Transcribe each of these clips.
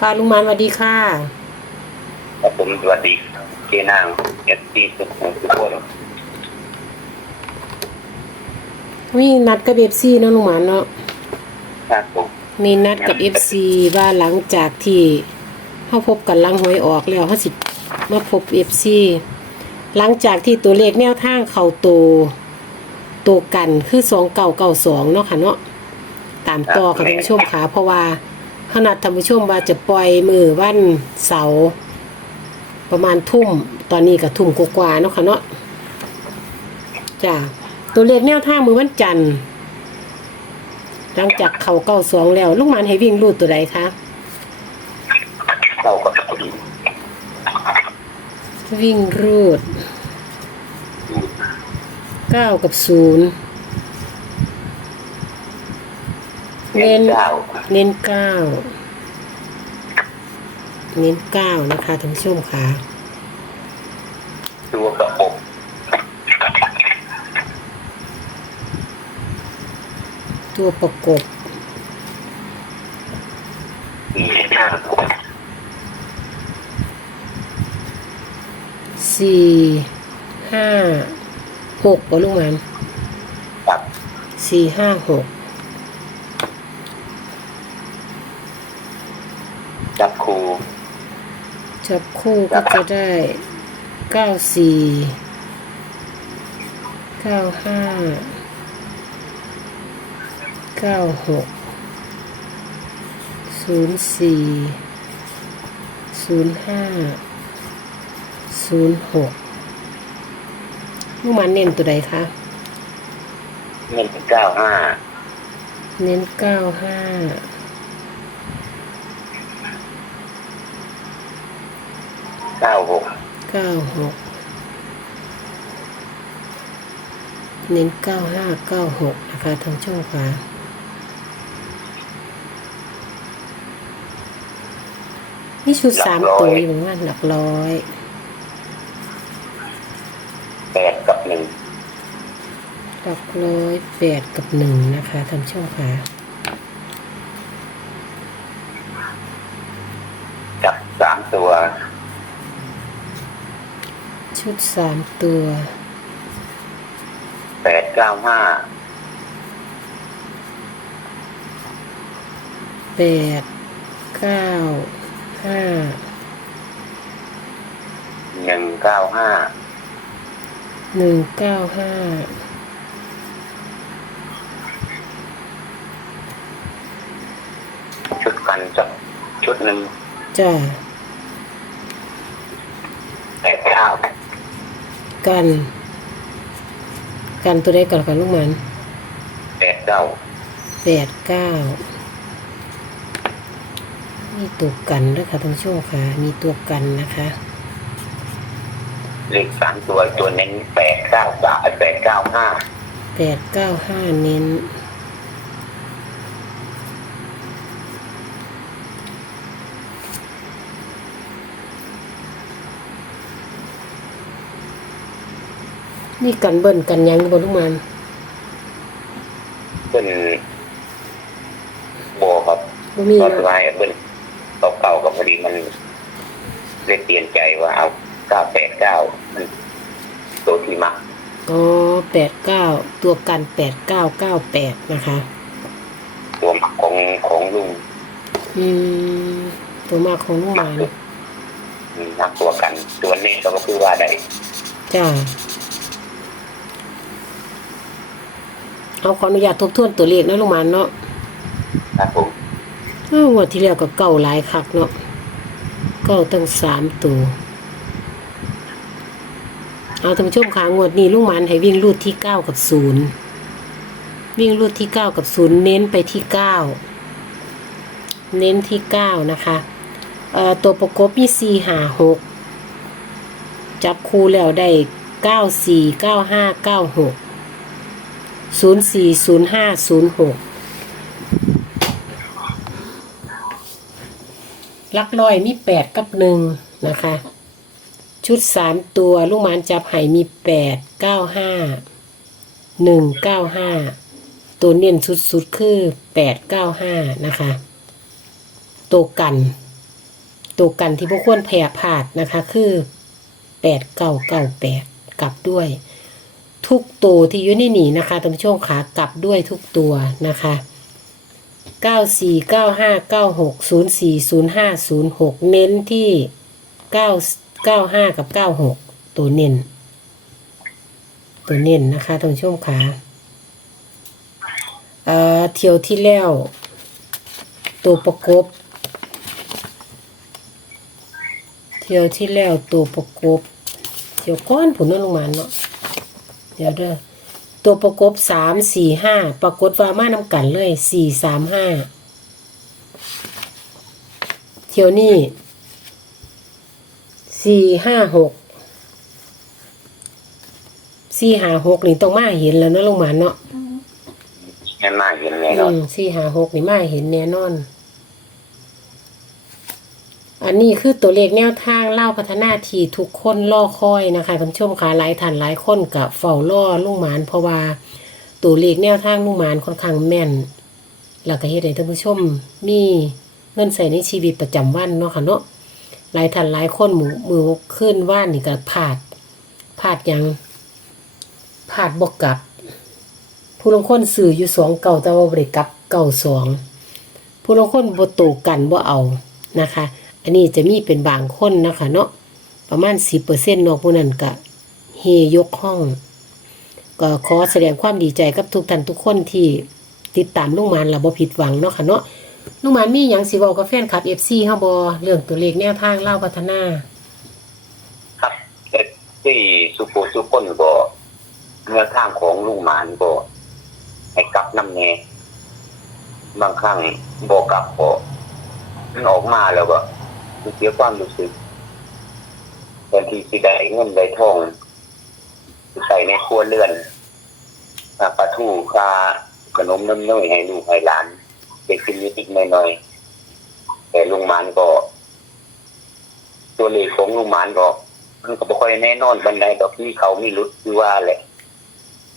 ค่ะลุงหมานสวัสดีค่ะ ครับผมสวัสดีเจนางเอสซีสุขุมทุกคนมีนัดกับเอฟซีเนาะลุงหมานเนาะครับผมมีนัดกับเอฟซีว่าหลังจากที่เขาพบกันหลังหวยออกแล้วเขาสิมาพบเอฟซีหลังจากที่ตัวเลขแนวทางเข้าตัวตัวกันคือสองเก่าเก่าสองเนาะค่ะเนาะตามต่อค่ะท่านผู้ชมค่ะเพราะว่า ขนาดท่านผู้ชมว่าจะปล่อยมือวันเสาร์ประมาณทุ่ม ตอนนี้ก็ทุ่มกว่าๆเนาะค่ะเนาะจ้ะตัวเลขแนวทางมือวันจันทร์หลังจากเขาเก้าสองแล้ว ลูกมันให้วิ่งรูดตัวใดคะเข้ากับผมวิ่งรูดเก้ากับศูนย์ เงินเก้าเน้นเก้าเน้นเก้านะคะท่านผู้ชมค่ะตัวกระปกตัวประกบสี่ห้าสี่ห้าหกปะลูกหมันตับสี่ห้าหก จับ คูจับคู่ก็จะได้เก้าสี่เก้าห้าเก้าหกศูนย์สี่ศูนย์ห้าศูนย์หกลูกหมันเน้นตัวใดคะเงินเก้าห้าเน้นเก้าห้า เก้าหกเก้าหกเน้นเก้าห้าเก้าหกนะคะทั้งช่องฟ้านี่ชุดสามตัวอยู่เหมือนกันหลักร้อยแปดกับหนึ่งหลักร้อยแปดกับหนึ่งนะคะทั้งช่องฟ้า จับสามตัว ชุดสามตัวแปดเก้าห้าแปดเก้าห้าหนึ่งเก้าห้าหนึ่งเก้าห้าชุดกันจับชุดหนึ่งจ้าแปดเก้า กัน กันตัวได้ก่อนค่ะลูกหมันแปดเก้าแปดเก้ามีตัวกันด้วยค่ะท่านผู้ชมค่ะ มีตัวกันนะคะ เลขสามตัวตัวเน้นแปดเก้าสามแปดเก้าห้าแปดเก้าห้าเน้น นี่กันเบิ้นกันหยังอยู่บนลูกหมันเป็นโบครับบ่มีก็เนาะสบายเบิ้ลเก่าๆกับพอดีมันเลยเปลี่ยนใจว่าเอาเก้าแปดเก้ามันตัวที่มักอ๋อแปดเก้าตัวกันแปดเก้าเก้าแปดนะคะ ตัวมักของของลุงอืมตัวมากของลูกหมานนักตัวกัน ตัวนี้ก็คือว่าได้จ้า เอาขออนุญาตทบทวนตัวเลขนะลูกหมานเนาะครับผมเอ้างวดที่แล้วก็เก่าหลายคักเนาะเก่าตั้งสามตัว เอาท่านผู้ชมค่ะงวดนี้ลุงหมันให้วิ่งรูดที่เก้ากับศูนย์วิ่งรูดที่เก้ากับศูนย์เน้นไปที่เก้าเน้นที่เก้านะคะเอ่อตัวประกบมีสี่หาหกจับคู่แล้วได้เก้าสี่เก้าห้าเก้าหก ศูนย์สี่ศูนย์ห้าศูนย์หกลักลอยมีแปดกับหนึ่งนะคะ ชุดสามตัวลูกหมานจับไห่มีแปดเก้าห้าหนึ่งเก้าห้าตัวเน้นสุดๆคือแปดเก้าห้านะคะ ตัวกัน ตัวกันที่พวกควรแผ่ผาดนะคะ คือแปดเก้าเก้าแปดกลับด้วย ทุกตัวที่อยู่ในนี่นะคะท่านผู้ชมขากลับด้วยทุกตัวนะคะเก้าสี่เก้าห้าเก้าหกศูนย์สี่ศูนย์ห้าศูนย์หกเน้นที่เก้าเก้าห้ากับเก้าหกตัวเน้นตัวเน้นนะคะท่านผู้ชมขาเอ่อเที่ยวที่แล้ว ตัวประกบ เที่ยวที่แล้วตัวประกบ เที่ยวก้อนผุนนั่นลงมาเนาะ เดี๋ยวเด้อตัวประกบสามสี่ห้าปรากฏว่ามานำกันเลยสี่สามห้าเที่ยวนี้สี่ห้าหกสี่ห้าหกนี่ต้องมาเห็นแล้วเนาะลงมาเนาะนั่นมากเห็นแน่นอือนมสี่ห้าหกนี่มาเห็นแน่นอน อันนี้คือตัวเลขแนวทางเล่าพัฒนาทีทุกคนล่อคอยนะคะท่านผู้ชมค่ะหลายท่านหลายคนกับเฝ้าล่อลุงหมานเพราะว่าตัวเลขแนวทางลุงหมานค่อนข้างแม่นแล้วก็เฮ็ดให้ท่านผู้ชมมีเงินใส่ในชีวิตประจำวันเนาะค่ะเนาะหลายท่านหลายคนมือมือขึ้นว่านนี่ก็พลาดพลาดยังพลาดบกกลับ ผู้ลงคนสื่ออยู่สองเก่าแต่ว่าบริกลับเก่าสองผู้ลงคนบ่โตกันบ่เอานะคะ อันนี้จะมีเป็นบางคนนะคะเนาะประมาณสิบเปอร์เซ็นต์นอกผู้นั้นก็เฮยกห้อง ก็ขอแสดงความดีใจกับทุกท่านทุกคนที่ติดตามลุงมานและบ่ผิดหวังเนาะค่ะเนาะลุงมานมีหยังสิเว้ากับแฟนคลับ FC เฮาบ่เรื่องตัวเลขแนวทางเล่าพัฒนา ครับแต่ที่สุโขสุคนก็เนื้อข้างของลุงมานก็ให้กลับน้ำแน่บางครั้งบอกกลับก็มันออกมาแล้วก็ มันเสียความรู้สึกแทนที่สิได้เงินได้ทองใส่ในครัวเรือนปลาทูค่าขนมน้ำเนยให้ลูกให้หลานเด็กกินนิดๆหน่อยๆแต่ลุงหมานก็ ตัวเลขของลุงหมานก็มันก็บ่ค่อยแน่นอนบันไดดอกที่เขามีรุดคือว่าแหละ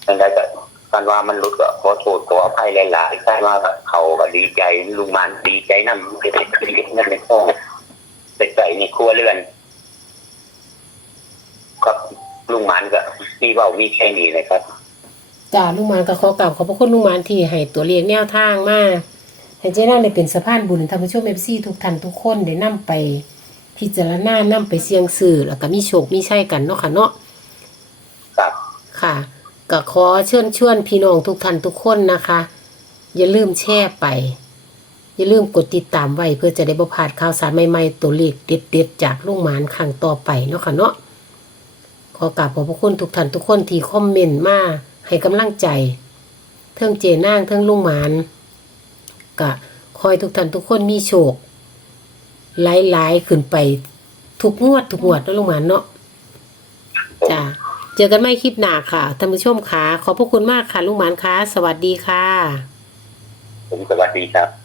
บันไดก็การว่ามันรุดก็ขอโทษขออภัยหลายๆใช่ว่าเขาก็ดีใจลุงหมานดีใจนั่นจะได้ขึ้นเงินในห้อง รัวเรือนครับลุงหมานก็มีเว่ามีแค่นี้เลยครับจ้าลุงหมานก็ขอกราบขอบพระคุณลุงหมานที่ให้ตัวเลขแนวทางมาให้เจ้าหน้าได้เป็นสะพานบุญให้ท่านผู้ชม FC ทุกท่านทุกคนได้นํไปพิจารณานํไปเสี่ยงซื้อแล้วก็มีโชคมีชัยกันเนาะค่ะเนาะครับค่ะก็ขอเชิญชวนพี่น้องทุกท่านทุกคนนะคะ อย่าลืมแชร์ไป อย่าลืมกดติดตามไว้เพื่อจะได้บ่พลาดข่าวสารใหม่ๆตัวเลขเด็ดๆจากลุงหมานครั้งต่อไปเนาะค่ะเนาะขอกราบขอบพระคุณทุกท่านทุกคนที่คอมเมนต์มาให้กำลังใจ เทิงเจนางเทิงลุงหมานก็คอยทุกท่านทุกคนมีโชคหลายๆขึ้นไปทุกงวดทุกงวดนะลุงหมานเนาะจ้าเจอกันไม่คลิปหนาค่ะท่านผู้ชมค่ะขอบพระคุณมากค่ะลุงหมานค่ะสวัสดีค่ะผมสวัสดีครับ